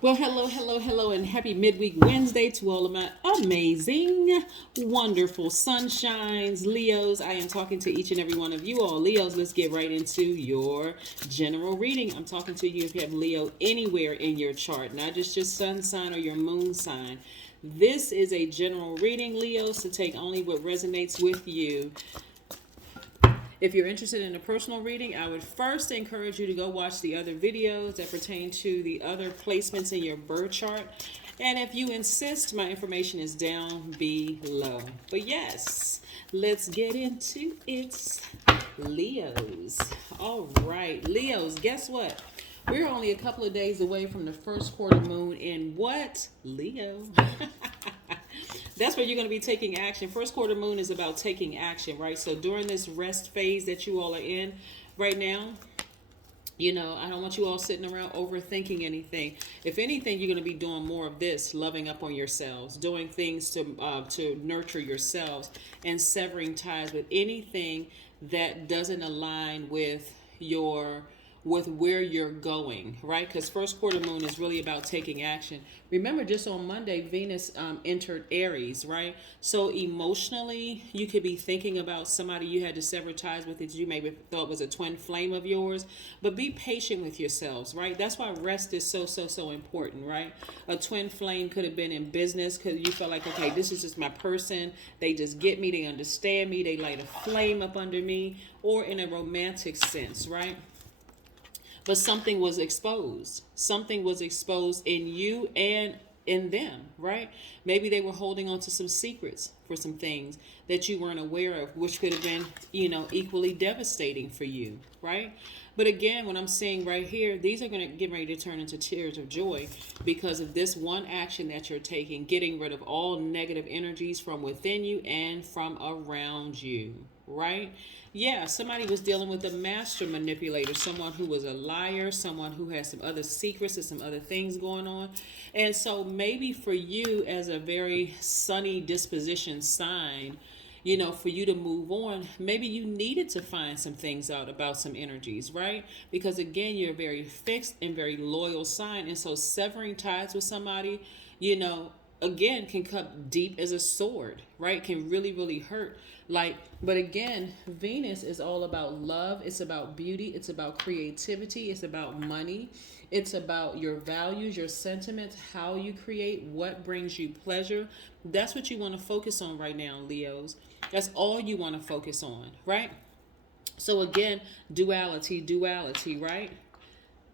Well, hello, and happy midweek Wednesday to all of my amazing, wonderful sunshines, Leos. I am talking to each and every one of you all. Leos, let's get right into your general reading. I'm talking to you if you have Leo anywhere in your chart, not just your sun sign or your moon sign. This is a general reading, Leos, to take only what resonates with you. If you're interested in a personal reading, I would first encourage you to go watch the other videos that pertain to the other placements in your birth chart. And if you insist, my information is down below. But yes, let's get into it. Leos. All right, Leos, guess what? We're only a couple of days away from the first quarter moon in what? Leo. That's where you're going to be taking action. First quarter moon is about taking action, right? So during this rest phase that you all are in right now, I don't want you all sitting around overthinking anything. If anything, you're going to be doing more of this, loving up on yourselves, doing things to nurture yourselves, and severing ties with anything that doesn't align with where you're going, right? Because first quarter moon is really about taking action. Remember, just on Monday, Venus entered Aries, right? So emotionally, you could be thinking about somebody you had to sever ties with that you maybe thought was a twin flame of yours. But be patient with yourselves, right? That's why rest is so important, right? A twin flame could have been in business because you felt like, okay, this is just my person. They just get me. They understand me. They light a flame up under me. Or in a romantic sense, right? But something was exposed. Something was exposed in you and in them, right? Maybe they were holding on to some secrets for some things that you weren't aware of, which could have been, equally devastating for you, right? But again, what I'm saying right here, these are going to get ready to turn into tears of joy because of this one action that you're taking, getting rid of all negative energies from within you and from around you, right? Yeah, somebody was dealing with a master manipulator, someone who was a liar, someone who has some other secrets and some other things going on. And so maybe for you as a very sunny disposition sign, for you to move on, maybe you needed to find some things out about some energies, right? Because again, you're a very fixed and very loyal sign. And so severing ties with somebody, again, can cut deep as a sword, right? Can really hurt. But again, Venus is all about love. It's about beauty. It's about creativity. It's about money. It's about your values, your sentiments, how you create, what brings you pleasure. That's what you want to focus on right now, Leos. That's all you want to focus on, right? So again, duality, right?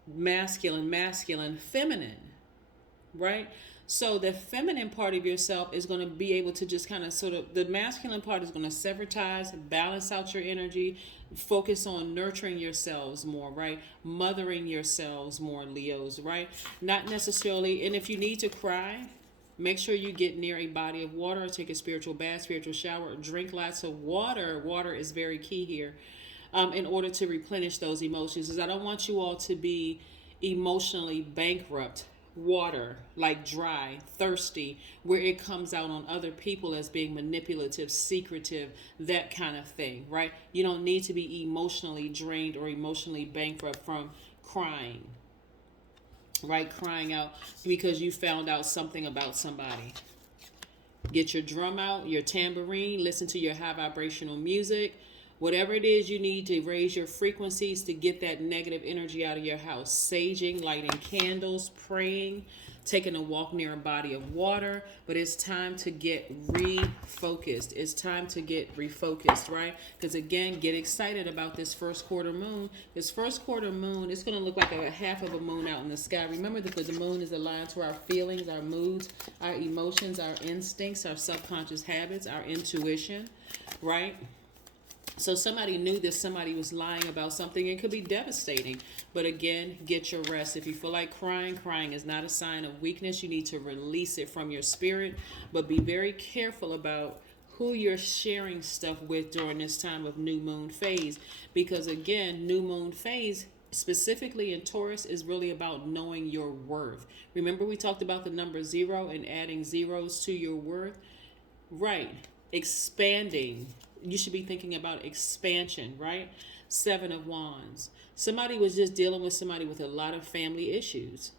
Masculine, feminine, right? So the feminine part of yourself is going to be able to just kind of the masculine part is going to sever ties, balance out your energy, focus on nurturing yourselves more, right? Mothering yourselves more, Leos, right? Not necessarily, and if you need to cry, make sure you get near a body of water, or take a spiritual bath, spiritual shower, or drink lots of water. Water is very key here in order to replenish those emotions. Because I don't want you all to be emotionally bankrupt. Water, like dry, thirsty, where it comes out on other people as being manipulative, secretive, that kind of thing, right? You don't need to be emotionally drained or emotionally bankrupt from crying, right? Crying out because you found out something about somebody. Get your drum out, your tambourine, listen to your high vibrational music. Whatever it is you need to raise your frequencies to get that negative energy out of your house. Saging, lighting candles, praying, taking a walk near a body of water. But it's time to get refocused. It's time to get refocused, right? Because again, get excited about this first quarter moon. This first quarter moon, it's going to look like a half of a moon out in the sky. Remember that the moon is aligned to our feelings, our moods, our emotions, our instincts, our subconscious habits, our intuition, right? So somebody knew that somebody was lying about something. It could be devastating. But again, get your rest. If you feel like crying is not a sign of weakness. You need to release it from your spirit. But be very careful about who you're sharing stuff with during this time of new moon phase. Because again, new moon phase, specifically in Taurus, is really about knowing your worth. Remember we talked about the number 0 and adding zeros to your worth? Right. Expanding. You should be thinking about expansion, right? 7 of Wands. Somebody was just dealing with somebody with a lot of family issues.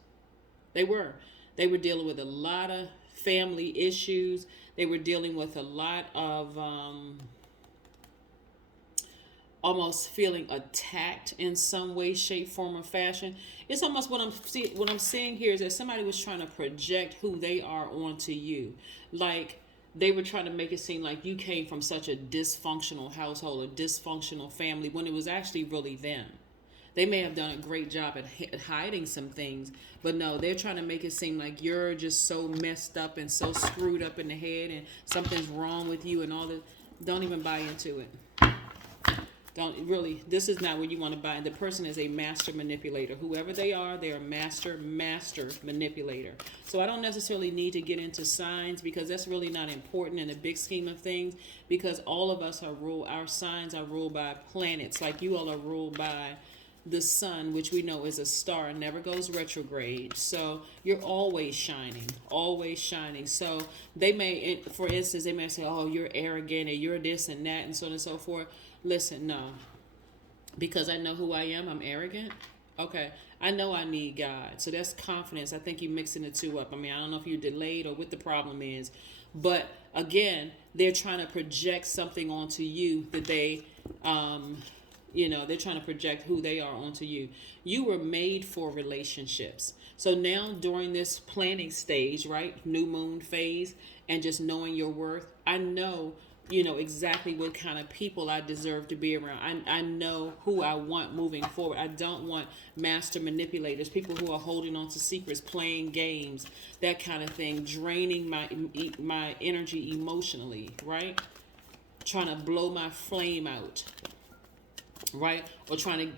They were. They were dealing with a lot of family issues. They were dealing with a lot of almost feeling attacked in some way, shape, form, or fashion. It's almost what I'm seeing here is that somebody was trying to project who they are onto you, like they were trying to make it seem like you came from such a dysfunctional household, a dysfunctional family, when it was actually really them. They may have done a great job at hiding some things, but no, they're trying to make it seem like you're just so messed up and so screwed up in the head and something's wrong with you and all that. Don't even buy into it. Don't really, this is not what you want to buy. The person is a master manipulator. Whoever they are, they're a master manipulator. So I don't necessarily need to get into signs because that's really not important in the big scheme of things, because all of us are ruled, our signs are ruled by planets. Like you all are ruled by the sun, which we know is a star, never goes retrograde. So you're always shining, always shining. So they may, for instance, they may say, oh, you're arrogant and you're this and that and so on and so forth. Listen, no, because I know who I am, I'm arrogant. Okay, I know I need God. So that's confidence. I think you're mixing the two up. I mean, I don't know if you're delayed or what the problem is. But again, they're trying to project something onto you that they, they're trying to project who they are onto you. You were made for relationships. So now during this planning stage, right, new moon phase, and just knowing your worth, I know exactly what kind of people I deserve to be around. I know who I want moving forward. I don't want master manipulators, people who are holding on to secrets, playing games, that kind of thing, draining my energy emotionally, right? Trying to blow my flame out, right? Or trying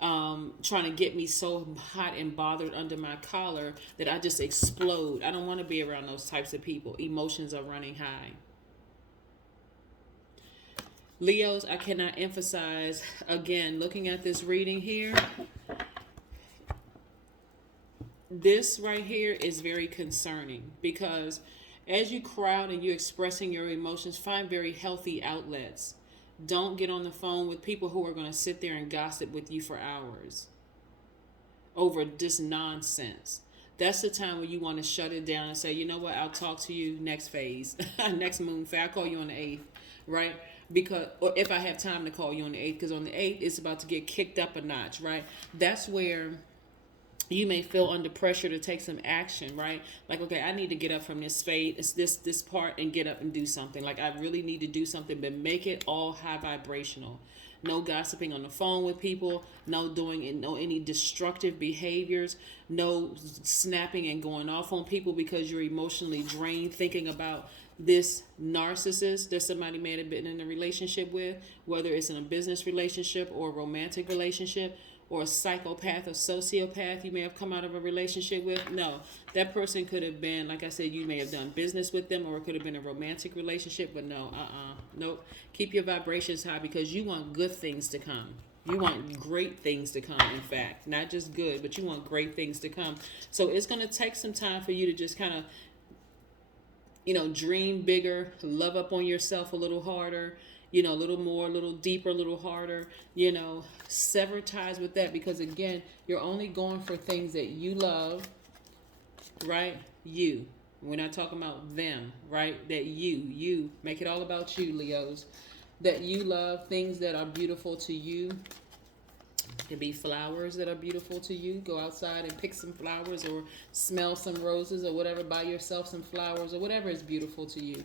to get me so hot and bothered under my collar that I just explode. I don't want to be around those types of people. Emotions are running high. Leos, I cannot emphasize, again, looking at this reading here, this right here is very concerning, because as you crowd and you're expressing your emotions, find very healthy outlets. Don't get on the phone with people who are going to sit there and gossip with you for hours over this nonsense. That's the time when you want to shut it down and say, you know what, I'll talk to you next phase, next moon phase. I'll call you on the 8th, right? Because, or if I have time to call you on the 8th, because on the 8th it's about to get kicked up a notch, right? That's where you may feel under pressure to take some action, right? Like, okay, I need to get up from this phase, it's this part, and get up and do something. Like, I really need to do something, but make it all high vibrational. No gossiping on the phone with people, no any destructive behaviors, no snapping and going off on people because you're emotionally drained thinking about this narcissist that somebody may have been in a relationship with, whether it's in a business relationship or a romantic relationship, or a psychopath or sociopath you may have come out of a relationship with. No, that person could have been, like I said, you may have done business with them, or it could have been a romantic relationship, but no, nope. Keep your vibrations high, because you want good things to come. You want great things to come, in fact. Not just good, but you want great things to come. So it's going to take some time for you to just kind of, dream bigger, love up on yourself a little harder, a little more, a little deeper, a little harder, sever ties with that, because again, you're only going for things that you love, right? You. We're not talking about them, right? That you make it all about you, Leos. That you love, things that are beautiful to you. It could be flowers that are beautiful to you. Go outside and pick some flowers, or smell some roses, or whatever. Buy yourself some flowers, or whatever is beautiful to you.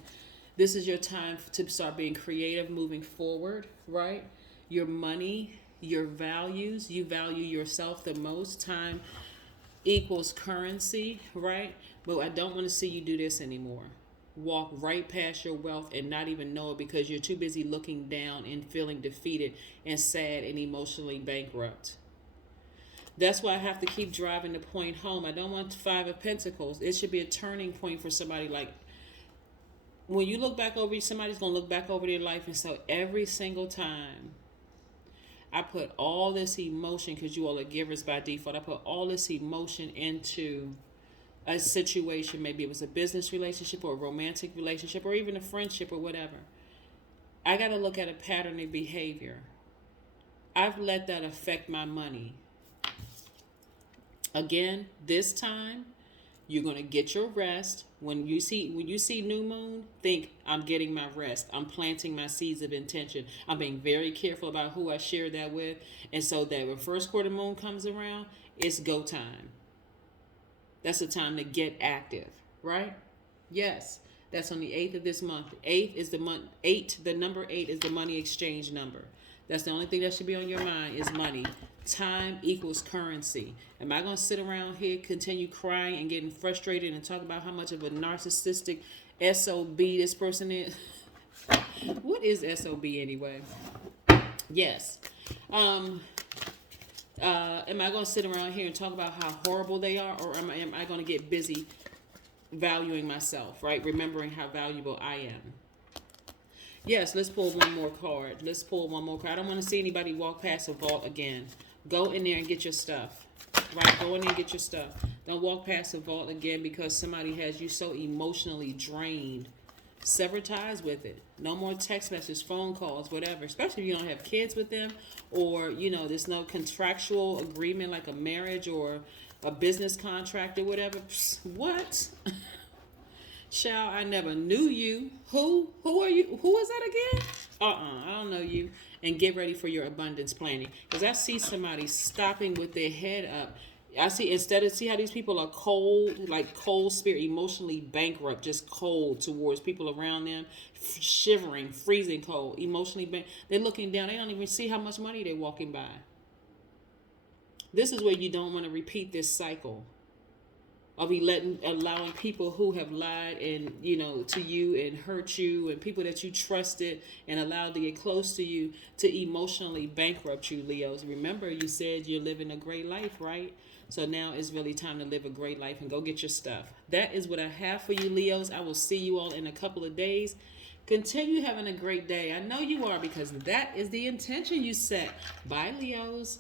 This is your time to start being creative, moving forward, right? Your money, your values. You value yourself the most. Time equals currency, right? But I don't want to see you do this anymore. Walk right past your wealth and not even know it, because you're too busy looking down and feeling defeated and sad and emotionally bankrupt. That's why I have to keep driving the point home. I don't want 5 of Pentacles. It should be a turning point for somebody. Like, when you look back over, somebody's going to look back over their life and say, every single time I put all this emotion, because you all are givers by default, I put all this emotion into a situation. Maybe it was a business relationship or a romantic relationship or even a friendship or whatever. I got to look at a pattern of behavior. I've let that affect my money. Again, this time you're going to get your rest. When you see new moon, think I'm getting my rest. I'm planting my seeds of intention. I'm being very careful about who I share that with. And so that when first quarter moon comes around, it's go time. That's the time to get active, right? Yes. That's on the 8th of this month. 8th is the month 8, the number 8 is the money exchange number. That's the only thing that should be on your mind is money. Time equals currency. Am I going to sit around here, continue crying and getting frustrated and talk about how much of a narcissistic SOB this person is? What is SOB anyway? Yes. Am I going to sit around here and talk about how horrible they are, or am I going to get busy valuing myself, right? Remembering how valuable I am. Yes, let's pull one more card. Let's pull one more card. I don't want to see anybody walk past a vault again. Go in there and get your stuff. Right? Go in there and get your stuff. Don't walk past a vault again because somebody has you so emotionally drained. Sever ties with it. No more text messages, phone calls, whatever. Especially if you don't have kids with them, or there's no contractual agreement like a marriage or a business contract or whatever. Psst, what? Child, I never knew you. Who are you? Who is that again? I don't know you. And get ready for your abundance planning. Because I see somebody stopping with their head up. See how these people are cold, like cold spirit, emotionally bankrupt, just cold towards people around them, shivering, freezing cold, emotionally they're looking down. They don't even see how much money they're walking by. This is where you don't want to repeat this cycle of allowing people who have lied and to you and hurt you, and people that you trusted and allowed to get close to you to emotionally bankrupt you, Leos. Remember, you said you're living a great life, right? So now it's really time to live a great life and go get your stuff. That is what I have for you, Leos. I will see you all in a couple of days. Continue having a great day. I know you are, because that is the intention you set. Bye, Leos.